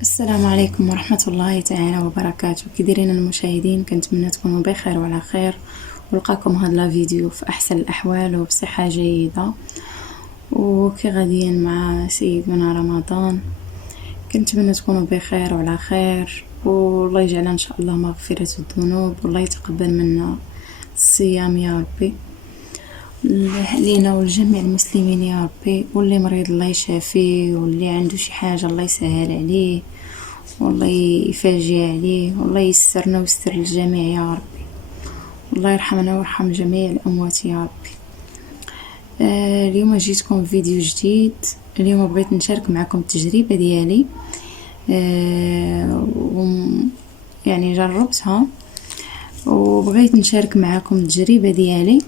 السلام عليكم ورحمة الله تعالى وبركاته. كي دايرين المشاهدين؟ كنتمنى تكونوا بخير وعلى خير ولقاكم هاد لا فيديو في احسن الاحوال وبصحة جيدة وكي غاديين مع سيدنا رمضان. كنتمنى تكونوا بخير وعلى خير والله يجعل ان شاء الله مغفرة الذنوب والله يتقبل منا الصيام يا ربي لينا ولجميع المسلمين يا ربي، واللي مريض الله يشافيه واللي عنده شي حاجة الله يسهل عليه والله يفاجئ عليه والله يسرنا ويسر الجميع يا ربي، الله يرحمنا ويرحم جميع الأموات يا ربي. اليوم جيتكم فيديو جديد. اليوم بغيت نشارك معكم التجربة ديالي، يعني جربتها وبغيت نشارك معكم التجربة ديالي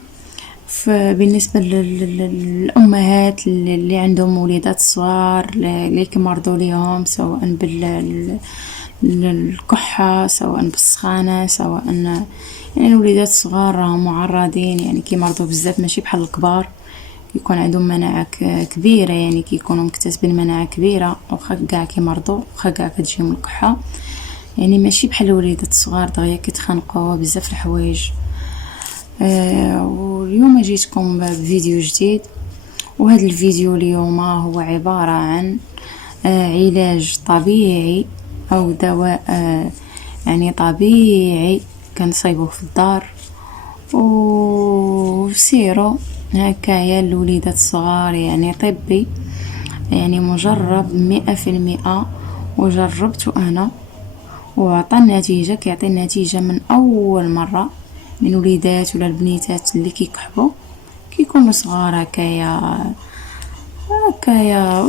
بالنسبة للأمهات اللي عندهم وليدات صغار اللي كيمرضوا ليهم سواء بالكحة سواء بالسخانة سواء يعني الوليدات الصغار راهم معرضين، يعني كيمرضوا بزاف ماشي بحال الكبار يكون عندهم مناعة كبيرة، يعني كيكونوا مكتسبين مناعة كبيرة وخا كاع كيمرضوا وخا كاع كتجيهم الكحة، يعني ماشي بحال الوليدات الصغار دغيا كيتخنقوا بزاف الحوايج. واليوم جيتكم بفيديو جديد، وهذا الفيديو اليوم هو عبارة عن علاج طبيعي أو دواء يعني طبيعي كنصايبوه في الدار وسيرو هكايا الوليدات الصغار، يعني طبي يعني مجرب 100%، وجربته أنا وعطى النتيجة، كيعطي النتيجة من أول مرة من وليدات ولا البنيتات اللي كيكحبوا كيكونوا صغار هكايا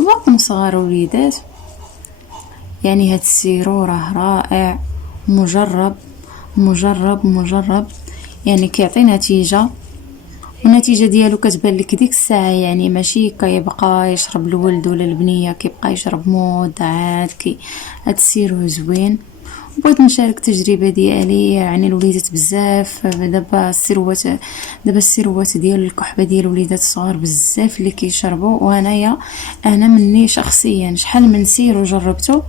باقين صغار وليدات. يعني هاد السيرو راه رائع، مجرب يعني كيعطي نتيجة، والنتيجة ديالو كتبان لك ديك الساعة، يعني ماشي كيبقى يشرب الولد ولا البنية كيبقى يشرب مدة عاد هاد السيرو زوين. بغيت نشارك التجربه ديالي، يعني الوليدات بزاف دابا السيروات ديال الكحبه ديال الوليدات الصغار بزاف اللي كيشربوا، وانايا انا مني شخصيا شحال من سيرو جربته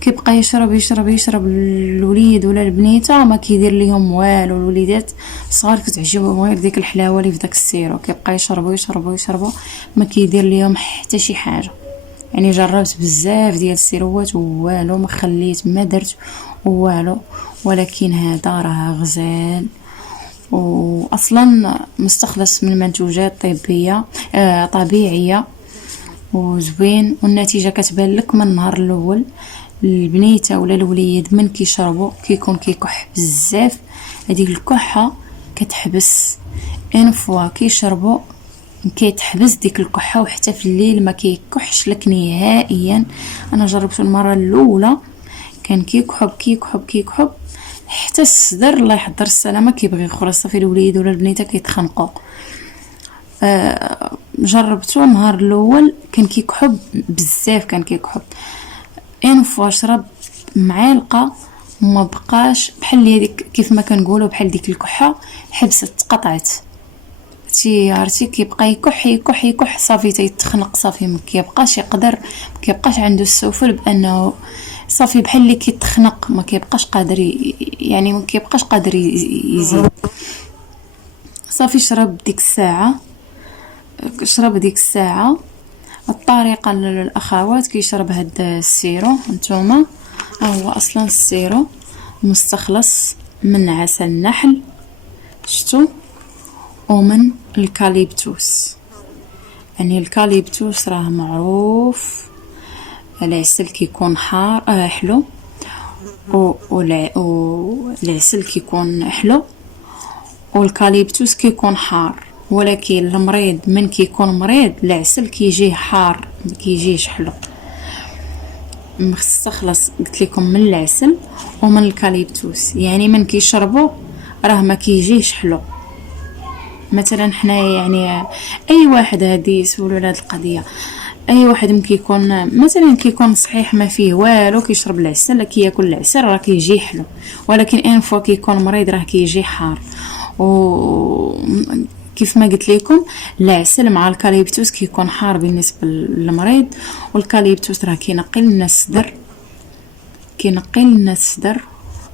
كيبقى يشرب الوليد ولا البنيته ما كيدير ليهم والو، الوليدات الصغار كتعجبهم غير ديك الحلاوه اللي في داك السيرو، كيبقى يشربوا ما كيدير ليهم حتى شي حاجه. يعني جربت بزاف ديال السيروات والو ما خليت ما درت والو، ولكن هذا راه غزال واصلا مستخلص من منتوجات طبيه طبيعيه وزوين، والنتيجه كتبان لك من النهار الاول. البنيته ولا الوليد من كيشربوا كيكون كيكح بزاف، هذيك الكحه كتحبس ان فوا كيشربوا كيتحبس ديك الكحه، وحتى في الليل ما كيكحش لك نهائيا. انا جربته المره الاولى كان كيكحب حتى الصدر الله يحضر السلامه كيبغي يخرج، صافي الوليد ولا البنيته كيتخنقوا. جربته النهار الاول كان كيكحب بزاف، كان كيكحب ان فوا شرب معلقه ما بقاش بحال هذيك كيف ما كنقولوا بحال ديك الكحه حبست قطعت، عرفتي كيبقى يكح صافي تيتخنق، صافي ما كيبقاش يقدر، ما كيبقاش عنده السفل بانه صافي بحال اللي كيتخنق، ما كيبقاش قادر يعني ما كيبقاش قادر يزيد. صافي شرب ديك الساعه الطريقه للاخوات كيشرب هاد السيرو. نتوما هو اصلا السيرو مستخلص من عسل النحل شتو ومن الكاليبتوس، يعني الكاليبتوس راه معروف العسل كيكون حار حلو والعسل كيكون حلو والكاليبتوس كيكون حار، ولكن المريض من كيكون مريض العسل كيجيه حار ما كيجيش حلو. مستخلص قلت لكم من العسل ومن الكاليبتوس، يعني من كيشربوا راه ما كيجيش حلو. مثلا حنا يعني اي واحد هادي يسولوا على هاد القضيه، اي واحد ممكن يكون مثلا كيكون صحيح ما فيه والو كيشرب العسل كياكل العسل راه كيجي حلو، ولكن ان فوا كيكون مريض راه كيجي حار. كيف ما قلت لكم العسل مع الكاليبتوس كيكون حار بالنسبه للمريض، والكاليبتوس راه كينقي لنا الصدر كينقي لنا الصدر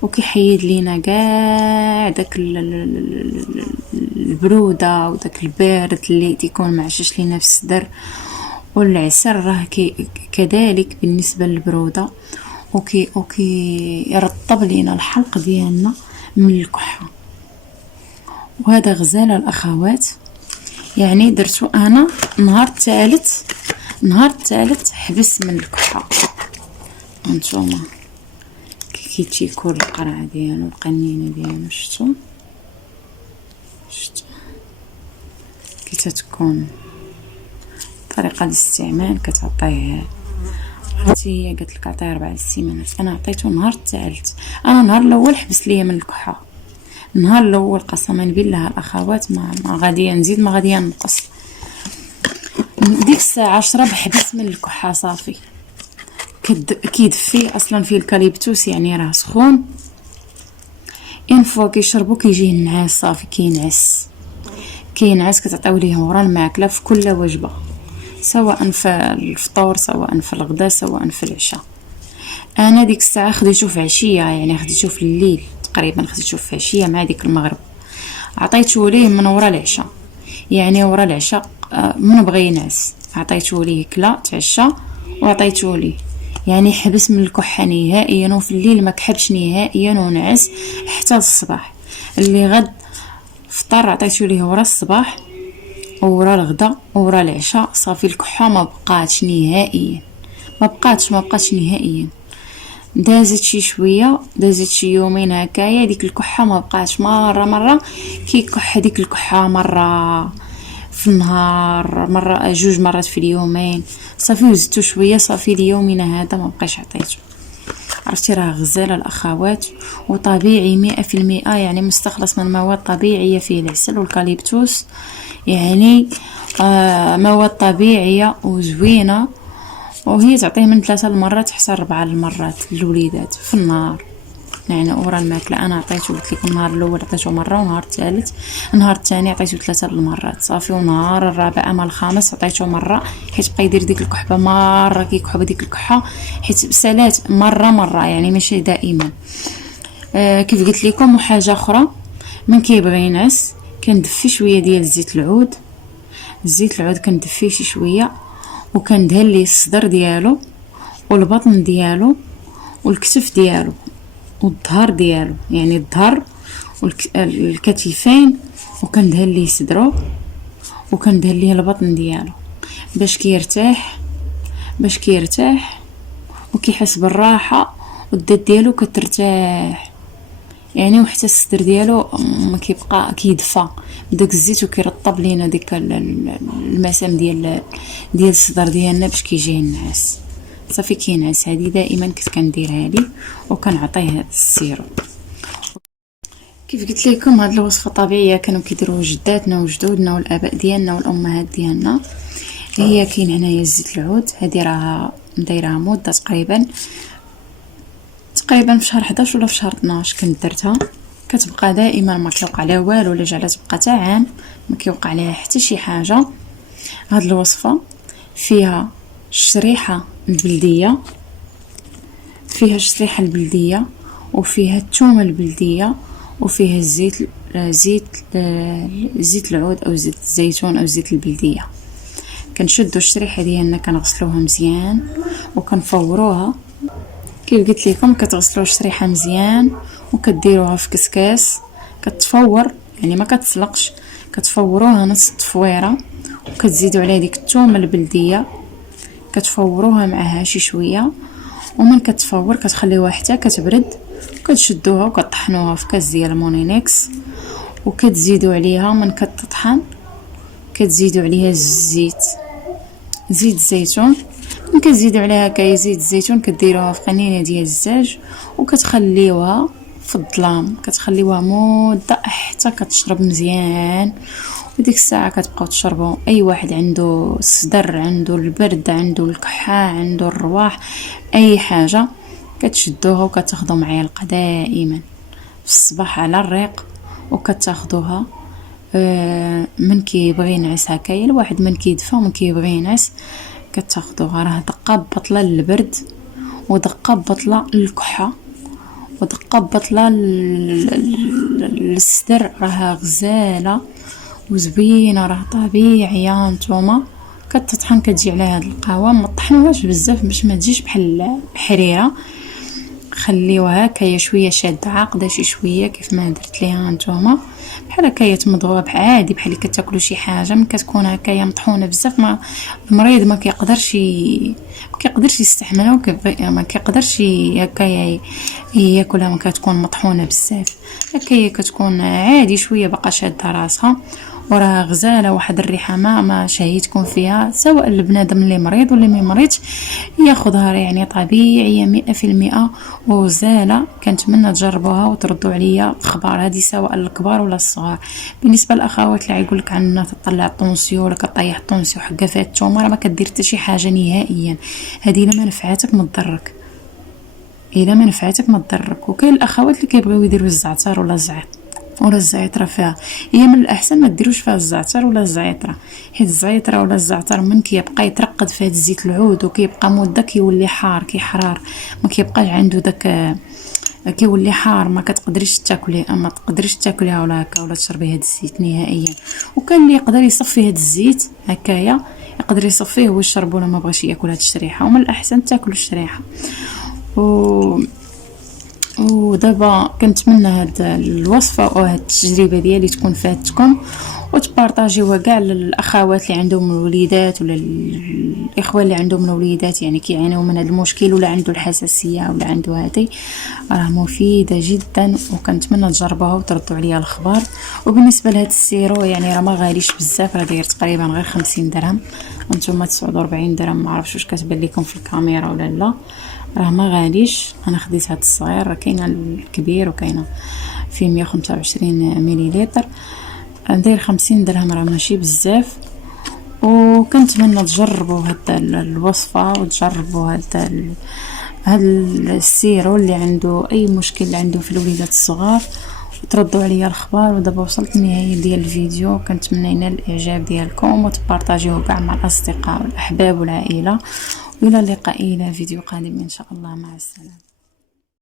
وكيحيد لينا كاع داك البروده وداك البارد اللي تيكون معشش لينا في الصدر. والعسل راه كذلك بالنسبه للبروده، يرطب لينا الحلق ديالنا من الكحه. وهذا غزال الاخوات، يعني درتو انا نهار الثالث حبس من الكحه. هانتوما كي تيكون القرع ديالو القنينه ديالو، شفتوا كي تتكون طريقه الاستعمال كتعطيه. عرفتي هي قالت لك عطيه 4 سيمانات، انا عطيته نهار الثالث. انا نهار الاول حبس ليا من الكحه، النهار الاول قسما بالله الاخوات ما غادي نزيد ما غادي نقص. ديك الساعه شرب حبس من الكحه صافي. كيدفي اصلا فيه الكاليبتوس، يعني راه سخون. ان فوا كيشربو كيجيه النعاس صافي، كينعس كتعطيو ليه ورا الماكله في كل وجبه، سواء في الفطور سواء في الغداء سواء في العشاء. انا ديك الساعه خديتو في عشيه، يعني خديتو في الليل تقريبا، خديتو في عشيه مع ديك المغرب. عطيتو ليه من ورا العشاء، يعني ورا العشاء من بغى ينعس عطيتو ليه كلا تعشى وعطيتو ليه، يعني حبس من الكحه نهائيا. وفي الليل ما كحبش نهائيا ونعس حتى الصباح. اللي غد فطر عطيتو ليه ورا الصباح ورا الغداء ورا العشاء، صافي الكحه ما بقاتش نهائيا، ما بقاتش نهائيا. دازت شي شويه، دازت شي يومين هكايا، ديك الكحه ما بقاتش. مره كيكح ديك الكحه مره في النهار، مره 2 مرات في اليومين، صافي وزدتو شويه صافي اليومين هذا ما بقيش عطيته. عرفتي راه غزاله الاخوات وطبيعي 100%، يعني مستخلص من مواد طبيعيه فيه العسل والكاليبتوس، يعني مواد طبيعيه وزوينه. وهي تعطيه من 3 المرات حتى 4 المرات للوليدات في النهار، يعني ورا الماكله. انا عطيته قلت لكم النهار الاول عطيته مره، ونهار الثالث النهار الثاني عطيته 3 المرات صافي، ونهار الرابع اما الخامس عطيته مره، حيت بقى يدير ديك الكحبه مره كيكحب ديك الكحه، حيت بسالات مره يعني ماشي دائما. كيف قلت لكم. وحاجه اخرى، من كيبغي ينعس كندفي شويه ديال زيت العود كندفيه شي شويه، وكندهن ليه الصدر ديالو والبطن ديالو والكتف ديالو والظهر ديالو، يعني الظهر والكتفين، وكندهن ليه صدرو وكندهن ليه البطن ديالو باش كيرتاح وكيحس بالراحه، والدد ديالو كترتاح يعني، وحتى الصدر ديالو ما كيبقى كيدفى بداك الزيت، وكيرطب لينا ديك المسام ديال الصدر ديالنا باش كيجيه النعاس صافي. كينعس هذه دائما كنت كنديرها لي وكنعطيه السيرو. كيف قلت لكم هاد الوصفه طبيعيه كانوا كيديروها جداتنا وجدودنا والاباء ديالنا والامهات ديالنا. هي كاين هنايا زيت العود، هذه راه دايرها مده تقريبا في شهر 11 ولا في شهر 12 كنت درتها. كتبقى دائما ما كيوقع لها والو، ولا جعلها تبقى تاع عام ما كيوقع لها حتى شي حاجه. هاد الوصفه فيها الشريحه البلديه، وفيها الثومه البلديه، وفيها زيت العود او زيت الزيتون او زيت البلديه. كنشدوا الشريحه ديالنا كنغسلوها مزيان وكنفوروها. كيف قلت لكم كتغسلوا الشريحه مزيان وكديروها في كسكاس، كتفور يعني ما كتسلقش، كتفوروها نص تفويره، وكتزيدوا عليها ديك الثومه البلديه كتفوروها معها شي شويه. ومن كتفور كتخليوها حتى كتبرد، كتشدوها وكطحنوها في كاس ديال مونينكس، وكتزيدوا عليها من كتطحن كتزيدوا عليها زيت الزيتون. من كتزيدوا عليها كاي زيت الزيتون كديروها في قنينه ديال الزاج وكتخليوها في الظلام، كتخليوها مده حتى كتشرب مزيان. وديك الساعه كتبقاو تشربوا. اي واحد عنده الصدر، عنده البرد، عنده الكحه، عنده الرواح، اي حاجه كتشدوها وكتاخذوا معلقه دائما في الصباح على الريق، وكتاخذوها من كيبغي ينعس هكايا الواحد، من كيدفى ومن كيبغي ينعس كتاخذوها. راه دقه بطله للبرد ودقه بطله للكحه، ودقه بطله للصدر، راها غزاله وزوينه، راه طبيعيه. نتوما كتطحن كتجي على هاد القهوه، ما طحنوهاش بزاف باش ما تجيش بحال الحريره، خليوها هكايا شويه شاده عاقده شي شويه كيف ما درت ليها نتوما، بحال هكايا تمضغوها عادي بحال اللي كتاكلوا شي حاجه. من كتكون هكايا مطحونه بزاف ما المريض ما كيقدرش يستحملها، ما كيقدرش هكايا ياكلها من كتكون مطحونه بزاف. هكايا كتكون عادي شويه باقا شاده راسها، وراها غزاله، واحد الريحه ما شهيتكم فيها، سواء البنادم اللي مريض ولا ما مريضش ياخذها، يعني طبيعيه 100%، وغزاله. كنتمنى تجربوها وتردوا عليا الخبر هذه، سواء الكبار ولا الصغار. بالنسبه للاخوات اللي يقول لك عندنا تطلع الطونسيون ولا كطيح الطونسيون حقا فيها الثومه، راه ما كدير حتى شي حاجه نهائيا، هذه الا ما نفعاتك ما تضرك، الا ما نفعاتك ما تضرك. وكاين الاخوات اللي كيبغيو يديروا الزعتر ولا الزعتره فيها، هي من الاحسن ما ديروش فيها الزعتر ولا الزعتره، حيت الزعتره ولا الزعتر من كيبقى يترقد في هذا الزيت العود وكيبقى مده كيولي حار كيحرار، ما كيبقاش عنده داك، كيولي حار، ما كتقدريش تاكليها ولا هكا ولا تشربي هذا الزيت نهائيا. وكان اللي يقدر يصفي هذا الزيت هكايا يقدر يصفيه ويشرب، ولا ما بغاش ياكل هذه الشريحه، ومن الاحسن تاكلوا الشريحه. ودابا كنتمنى هاد الوصفه او هاد التجربه ديالي تكون فاتتكم، وتبارطاجيوها كاع الاخوات اللي عندهم الوليدات ولا الاخوه اللي عندهم الوليدات، يعني كيعانيو من هذا المشكل، ولا عنده الحساسيه ولا عنده هذه، راه مفيده جدا، وكنتمنى تجربوها وتردوا عليا الخبر. وبالنسبه لهاد السيرو يعني راه ما غاليش بزاف، راه داير تقريبا غير 50 درهم، وانتم 49 درهم، ما عرفتش واش كتبان لكم في الكاميرا ولا لا، راه ما غاليش. انا خديت هاد الصغير، راه كاينه الكبير وكاينه فيه 125 مليلتر، داير 50 درهم، راه ماشي بزاف. وكنتمنى تجربوا هاد الوصفه وتجربوا هاد السيرو اللي عنده اي مشكل، اللي عنده في الوليدات الصغار، وتردوا عليا الخبر. ودابا وصلت للنهايه ديال الفيديو، كنتمنى ينال الاعجاب ديالكم وتبارطاجيوه كاع مع الاصدقاء والاحباب والعائله، والى اللقاء الى فيديو قادم ان شاء الله. مع السلامه.